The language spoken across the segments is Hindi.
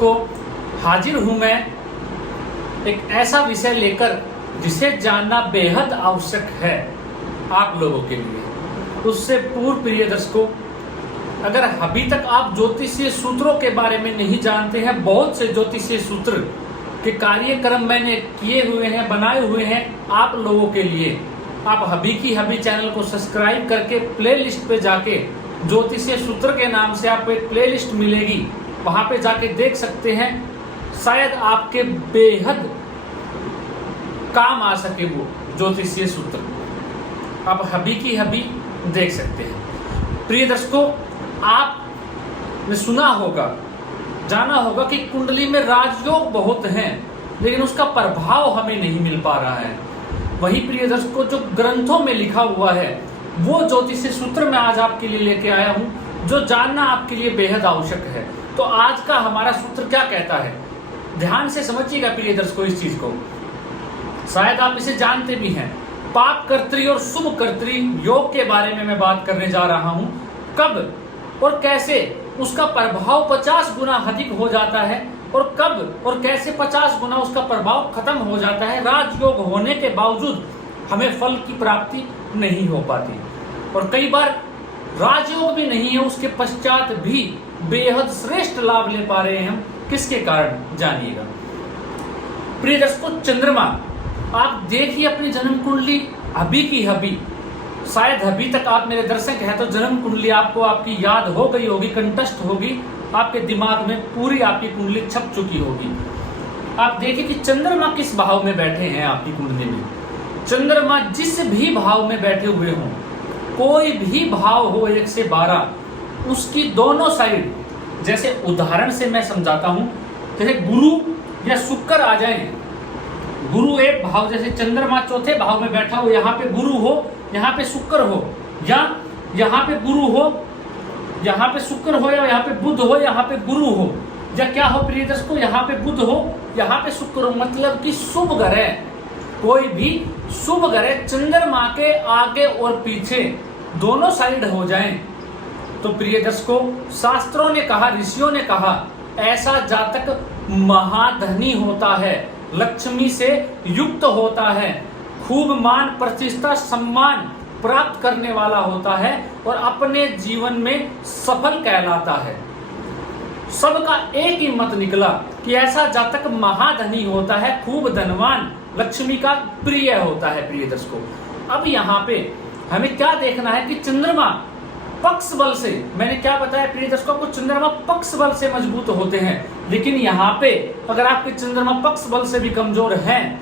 दर्शकों, हाजिर हूं मैं एक ऐसा विषय लेकर जिसे जानना बेहद आवश्यक है आप लोगों के लिए। उससे पूर्व प्रिय दर्शकों, अगर अभी तक आप ज्योतिषीय सूत्रों के बारे में नहीं जानते हैं, बहुत से ज्योतिषीय सूत्र के कार्यक्रम मैंने किए हुए हैं, बनाए हुए हैं आप लोगों के लिए। आप हबी की हबी चैनल को सब्सक्राइब करके प्लेलिस्ट पे जाके ज्योतिषीय सूत्र के नाम से आपको एक प्लेलिस्ट मिलेगी, वहां पे जाके देख सकते हैं। शायद आपके बेहद काम आ सके वो ज्योतिषीय सूत्र, आप हबी की हबी देख सकते हैं। प्रिय दर्शकों, आपने सुना होगा, जाना होगा कि कुंडली में राजयोग बहुत हैं, लेकिन उसका प्रभाव हमें नहीं मिल पा रहा है। वही प्रिय दर्शकों, जो ग्रंथों में लिखा हुआ है वो ज्योतिषीय सूत्र मैं आज आपके लिए लेके आया हूं, जो जानना आपके लिए बेहद आवश्यक है। तो आज का हमारा सूत्र क्या कहता है, ध्यान से समझिएगा प्रिय दर्शकों इस चीज को। शायद आप इसे जानते भी हैं। पाप कर्त्री और शुभ कर्त्री योग के बारे में मैं बात करने जा रहा हूं। कब और कैसे उसका प्रभाव 50 गुना अधिक हो जाता है, और कब और कैसे 50 गुना उसका प्रभाव खत्म हो जाता है। राजयोग होने के बावजूद हमें फल की प्राप्ति नहीं हो पाती, और कई बार राजयोग भी नहीं है, उसके पश्चात भी बेहद श्रेष्ठ लाभ ले पा रहे हैं हम। किसके कारण, जानिएगा प्रिय दर्शकों। चंद्रमा, आप देखिए अपनी जन्म कुंडली अभी की हबी। शायद अभी तक आप मेरे दर्शक हैं तो जन्म कुंडली आपको आपकी याद हो गई होगी, कंठस्थ होगी, आपके दिमाग में पूरी आपकी कुंडली छप चुकी होगी। आप देखिए कि चंद्रमा किस भाव में बैठे हैं आपकी कुंडली में। चंद्रमा जिस भी भाव में बैठे हुए हों, कोई भी भाव हो 1 से 12, उसकी दोनों साइड, जैसे उदाहरण से मैं समझाता हूं, जैसे गुरु या शुक्र आ जाए। गुरु एक भाव, जैसे चंद्रमा चौथे भाव में बैठा हो, यहाँ पे गुरु हो, यहाँ पे शुक्र हो, या यहाँ पे गुरु हो, यहाँ पे शुक्र हो, या यहाँ पे बुध हो, यहाँ पे गुरु हो, या क्या हो प्रिय दर्शकों, यहाँ पे बुध हो, यहाँ पे शुक्र हो। मतलब कि शुभ ग्रह, कोई भी शुभ ग्रह चंद्रमा के आगे और पीछे दोनों साइड हो जाएं, तो प्रिय दर्शकों, शास्त्रों ने कहा, ऋषियों ने कहा, ऐसा जातक महाधनी होता है, लक्ष्मी से युक्त होता है, खूब मान प्रतिष्ठा सम्मान प्राप्त करने वाला होता है, और अपने जीवन में सफल कहलाता है। सबका एक ही मत निकला कि ऐसा जातक महाधनी होता है, खूब धनवान, लक्ष्मी का प्रिय होता है। प्रिय दर्शकों, अब यहाँ पे हमें क्या देखना है कि चंद्रमा पक्ष बल से, मैंने क्या बताया प्रिय दर्शकों को, चंद्रमा पक्ष बल से मजबूत होते हैं। लेकिन यहाँ पे अगर आपके चंद्रमा पक्ष बल से भी कमजोर हैं,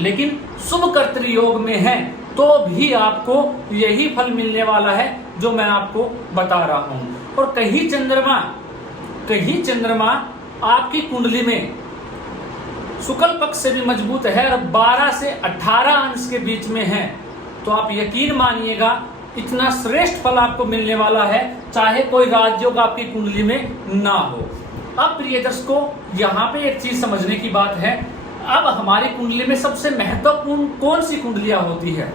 लेकिन शुभ कर्तृ योग में हैं, तो भी आपको यही फल मिलने वाला है जो मैं आपको बता रहा हूं। और कहीं चंद्रमा आपकी कुंडली में शुक्ल पक्ष से भी मजबूत है और 12 से 18 अंश के बीच में है, तो आप यकीन मानिएगा इतना श्रेष्ठ फल आपको मिलने वाला है, चाहे कोई राजयोग आपकी कुंडली में ना हो। अब प्रिय दर्शकों, यहाँ पे एक चीज समझने की बात है। अब हमारी कुंडली में सबसे महत्वपूर्ण कौन सी कुंडलियां होती है,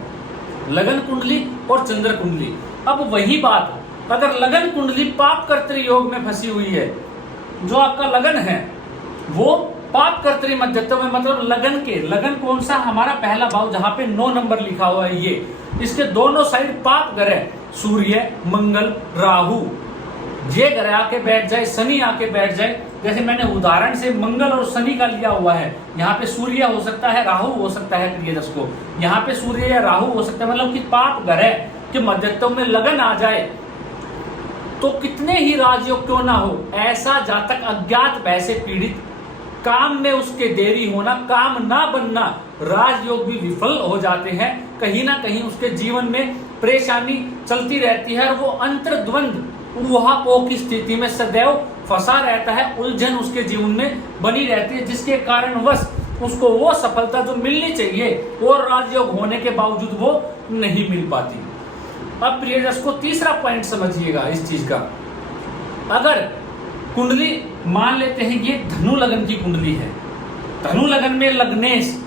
लगन कुंडली और चंद्र कुंडली। अब वही बात, अगर लगन कुंडली पाप कर्तृ योग में फंसी हुई है, जो आपका लगन है वो पाप कर्तृ मध्यत्व में, मतलब लगन कौन सा, हमारा पहला भाव जहां पे 9 नंबर लिखा हुआ है, ये इसके दोनों साइड पाप ग्रह, सूर्य, मंगल, राहु, ये ग्रह आके बैठ जाए, शनि आके बैठ जाए। जैसे मैंने उदाहरण से मंगल और शनि का लिया हुआ है, यहाँ पे सूर्य हो सकता है, राहु हो सकता है प्रिय दर्शकों, यहाँ पे सूर्य या राहु हो सकता है। मतलब कि पाप ग्रह के मध्यत्व में लगन आ जाए, तो कितने ही राजयोग क्यों ना हो, ऐसा जातक अज्ञात भय से पीड़ित, काम में उसके देरी होना, काम ना बनना, राजयोग भी विफल हो जाते हैं। कहीं ना कहीं उसके जीवन में परेशानी चलती रहती है, और वो अंतर्द्वंद, ऊहापोह की स्थिति में सदैव फंसा रहता है, उलझन उसके जीवन में बनी रहती है, जिसके कारणवश उसको वो सफलता जो मिलनी चाहिए और राजयोग होने के बावजूद वो नहीं मिल पाती। अब प्रिय दर्शकों, तीसरा पॉइंट समझिएगा इस चीज का। अगर कुंडली मान लेते हैं ये धनु लगन की कुंडली है, धनु लगन में लग्नेश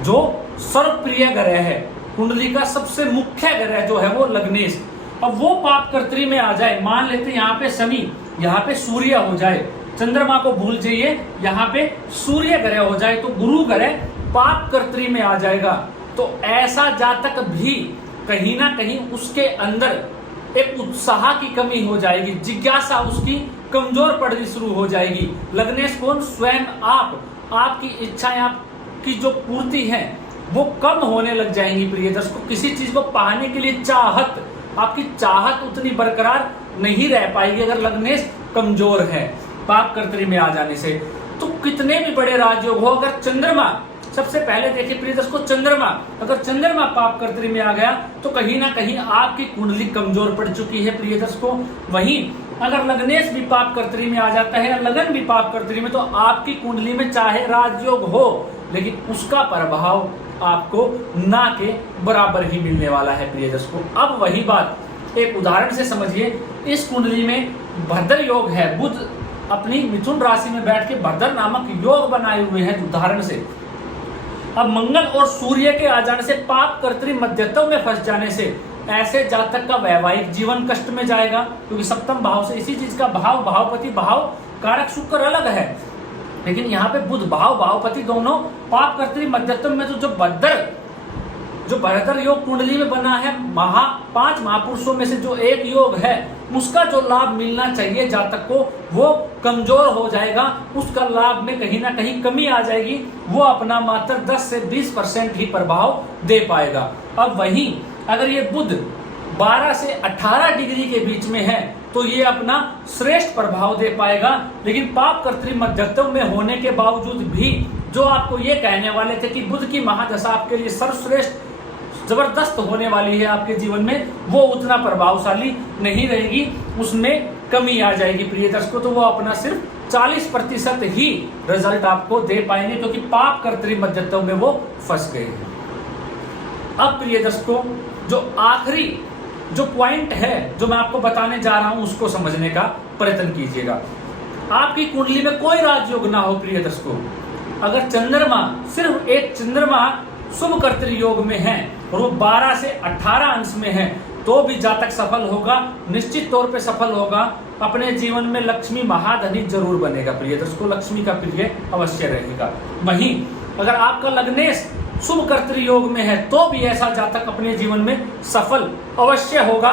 जो सर्वप्रिय ग्रह है, कुंडली का सबसे मुख्य ग्रह जो है वो लग्नेश, अब वो पाप कर्तरी में आ जाए, मान लेते हैं यहाँ पे शनि, यहाँ पे सूर्य हो जाए, चंद्रमा को भूल जाइए, यहाँ पे सूर्य ग्रह हो जाए तो गुरु ग्रह पाप कर्त्री में आ जाएगा। तो ऐसा जातक भी कहीं ना कहीं उसके अंदर एक उत्साह की कमी हो जाएगी, जिज्ञासा उसकी कमजोर पड़नी शुरू हो जाएगी। लग्नेश कौन? स्वयं आपकी इच्छाएं, आपकी जो पूर्ति है वो कम होने लग जाएंगी। प्रिय दर्शकों, किसी चीज को पाने के लिए आपकी चाहत उतनी बरकरार नहीं रह पाएगी अगर लग्नेश कमजोर है पाप कर्तरी में आ जाने से। तो कितने भी बड़े राजयोग हो, अगर चंद्रमा, सबसे पहले देखिए प्रिय दर्शकों, अगर चंद्रमा पाप कर्तरी में आ गया तो कहीं ना कहीं आपकी कुंडली कमजोर पड़ चुकी है। प्रिय दर्शकों, वहीं अगर लग्नेश भी पाप कर्तरी में आ जाता है या लगन भी पाप कर्तरी में, तो आपकी कुंडली में चाहे राजयोग हो लेकिन उसका प्रभाव आपको ना के बराबर ही मिलने वाला है। प्रिय दर्शकों, अब वही बात एक उदाहरण से समझिए। इस कुंडली में भद्र योग है, बुध अपनी मिथुन राशि में बैठ के भद्र नामक योग बनाए हुए हैं उदाहरण से। अब मंगल और सूर्य के आ जाने से, पाप कर्तरी मध्यत्व में फंस जाने से ऐसे जातक का वैवाहिक जीवन कष्ट में जाएगा, क्योंकि सप्तम भाव से इसी चीज का भावपति भाव कारक शुक्र अलग है, लेकिन यहाँ पे बुध भावपति दोनों पाप कर्तरी मध्यत्व में। तो जो भरतर योग कुंडली में बना है, 5 महापुरुषों में से जो एक योग है, उसका जो लाभ मिलना चाहिए जातक को वो कमजोर हो जाएगा। उसका लाभ में कहीं ना कहीं कमी आ जाएगी, वो अपना मात्र 10 से 20% ही प्रभाव दे पाएगा। अब वहीं अगर ये बुध 12 से 18 डिग्री के बीच में है तो ये अपना श्रेष्ठ प्रभाव दे पाएगा। लेकिन पाप कर्तरी मध्यत्व में होने के बावजूद भी जो आपको ये कहने वाले थे कि बुध की महादशा आपके लिए सर्वश्रेष्ठ जबरदस्त होने वाली है आपके जीवन में, वो उतना प्रभावशाली नहीं रहेगी, उसमें कमी आ जाएगी। प्रिय दर्शकों, तो वो अपना सिर्फ 40% ही रिजल्ट आपको दे पाएंगे, क्योंकि पाप कर्तरी मध्यत्व में वो फंस गए हैं। अब प्रिय दर्शकों, जो आखिरी जो पॉइंट है जो मैं आपको बताने जा रहा हूं उसको समझने का प्रयत्न कीजिएगा। आपकी कुंडली में कोई राजयोग ना हो प्रिय दर्शकों, अगर चंद्रमा, सिर्फ एक चंद्रमा शुभ कर्तरी योग में है और वो 12 से 18 अंश में है, तो भी जातक सफल होगा, निश्चित तौर पे सफल होगा। अपने जीवन में लक्ष्मी महाधनी जरूर बनेगा। प्रिय दर्शकों, लक्ष्मी का प्रिय अवश्य रहेगा। वहीं अगर आपका लग्नेश शुभ कर्तरी योग में है तो भी ऐसा जातक अपने जीवन में सफल अवश्य होगा।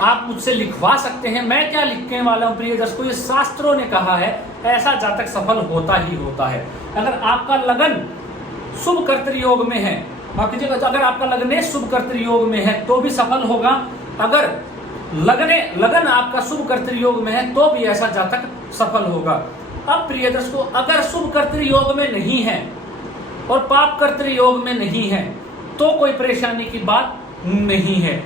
आप मुझसे लिखवा सकते हैं, मैं क्या लिखने वाला हूं प्रिय दर्शकों, ये शास्त्रों ने कहा है, ऐसा जातक सफल होता ही होता है। अगर आपका लगन शुभ कर्तरी योग में है, अगर आपका लग्नेश शुभ कर्तरी योग में है तो भी सफल होगा। अगर लगन आपका शुभ कर्तरी योग में है तो भी ऐसा जातक सफल होगा। अब प्रिय दर्शकों, अगर शुभ कर्तरी योग में नहीं है और पाप कर्तरी योग में नहीं है तो कोई परेशानी की बात नहीं है।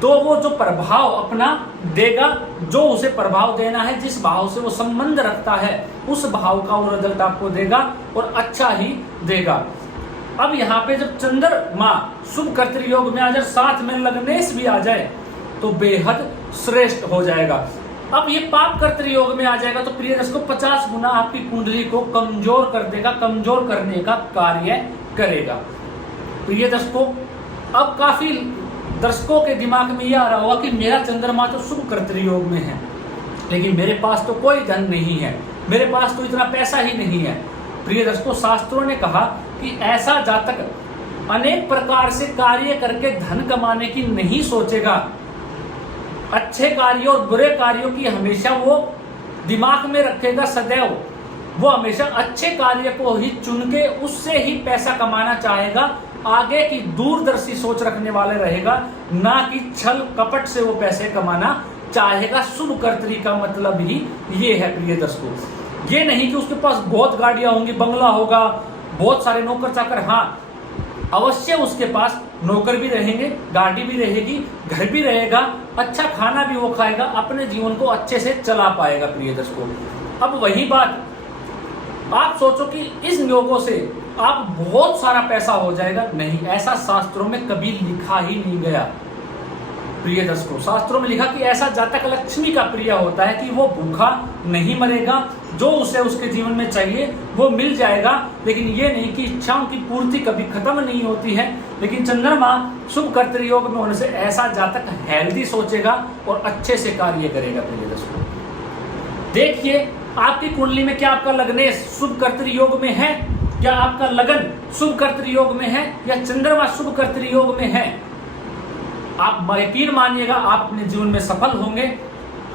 तो वो जो प्रभाव अपना देगा, जो उसे प्रभाव देना है, जिस भाव से वो संबंध रखता है उस भाव का वो रिजल्ट आपको देगा और अच्छा ही देगा। अब यहाँ पे जब चंद्रमा शुभ कर्तरी योग में आ जाए, साथ में लग्नेश भी आ जाए तो बेहद श्रेष्ठ हो जाएगा। अब ये पाप कर्तरी योग में आ जाएगा तो प्रिय दर्शकों 50 गुना आपकी कुंडली को कमजोर कर देगा, कमजोर करने का कार्य करेगा। प्रिय दर्शकों, अब काफी दर्शकों के दिमाग में यह आ रहा होगा कि मेरा चंद्रमा तो शुभ कर्तरी योग में है, लेकिन मेरे पास तो कोई धन नहीं है, मेरे पास तो इतना पैसा ही नहीं है। प्रिय दर्शकों, शास्त्रों ने कहा कि ऐसा जातक अनेक प्रकार से कार्य करके धन कमाने की नहीं सोचेगा। अच्छे कार्यों और बुरे कार्यों की हमेशा वो दिमाग में रखेगा सदैव। वो हमेशा अच्छे कार्य को ही चुन के उससे ही पैसा कमाना चाहेगा, आगे की दूरदर्शी सोच रखने वाले रहेगा, ना कि छल कपट से वो पैसे कमाना चाहेगा। शुभ कर्तरी का मतलब ही ये है प्रिय दर्शकों, ये नहीं कि उसके पास बहुत गाड़ियां होंगी, बंगला होगा, बहुत सारे नौकर चाकर। हाँ, अवश्य उसके पास नौकर भी रहेंगे, गाड़ी भी रहेगी, घर भी रहेगा, अच्छा खाना भी वो खाएगा, अपने जीवन को अच्छे से चला पाएगा। प्रिय दर्शकों, अब वही बात आप सोचो कि इस योगों से आप बहुत सारा पैसा हो जाएगा, नहीं, ऐसा शास्त्रों में कभी लिखा ही नहीं गया। प्रिय दर्शकों, शास्त्रों में लिखा कि ऐसा जातक लक्ष्मी का प्रिय होता है कि वो भूखा नहीं मरेगा, जो उसे उसके जीवन में चाहिए वो मिल जाएगा। लेकिन ये नहीं कि इच्छाओं की पूर्ति कभी खत्म नहीं होती है। लेकिन चंद्रमा शुभ कर्तरी योग में होने से ऐसा जातक हेल्दी सोचेगा और अच्छे से कार्य करेगा। प्रिय दर्शकों, देखिए आपकी कुंडली में क्या आपका लग्नेश शुभ कर्तरी योग में है? क्या आपका लगन शुभ कर्तरी योग में है या चंद्रमा शुभ कर्तरी योग में है? आप यकीन मानिएगा आप अपने जीवन में सफल होंगे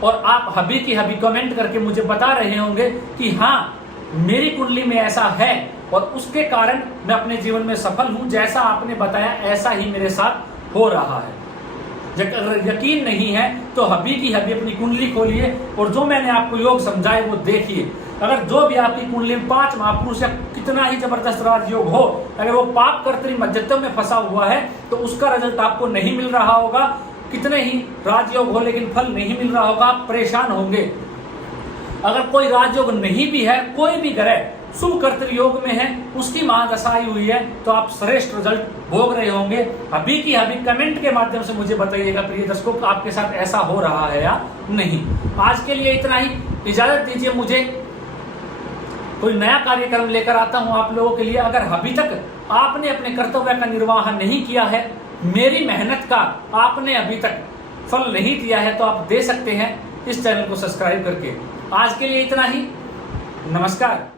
और आप हबी की हबी कमेंट करके मुझे बता रहे होंगे कि हाँ मेरी कुंडली में ऐसा है और उसके कारण मैं अपने जीवन में सफल हूं, जैसा आपने बताया ऐसा ही मेरे साथ हो रहा है। अगर यकीन नहीं है तो हबी की हबी अपनी कुंडली खोलिए और जो मैंने आपको योग समझाए वो देखिए। अगर जो भी आपकी कुंडली में 5 महापुरुष या कितना ही जबरदस्त राजयोग हो, अगर वो पाप कर्तरी मध्यत्व में फंसा हुआ है तो उसका रिजल्ट आपको नहीं मिल रहा होगा। कितने ही राजयोग हो लेकिन फल नहीं मिल रहा होगा, आप परेशान होंगे। अगर कोई राजयोग नहीं भी है, कोई भी ग्रह शुभ कर्तरी योग में है, उसकी महादशा आई हुई है, तो आप श्रेष्ठ रिजल्ट भोग रहे होंगे। अभी की अभी कमेंट के माध्यम से मुझे बताइएगा प्रिय दर्शकों आपके साथ ऐसा हो रहा है या नहीं। आज के लिए इतना ही, इजाजत दीजिए मुझे, कोई नया कार्यक्रम लेकर आता हूं आप लोगों के लिए। अगर अभी तक आपने अपने कर्तव्य का निर्वाह नहीं किया है, मेरी मेहनत का आपने अभी तक फल नहीं दिया है, तो आप दे सकते हैं इस चैनल को सब्सक्राइब करके। आज के लिए इतना ही, नमस्कार।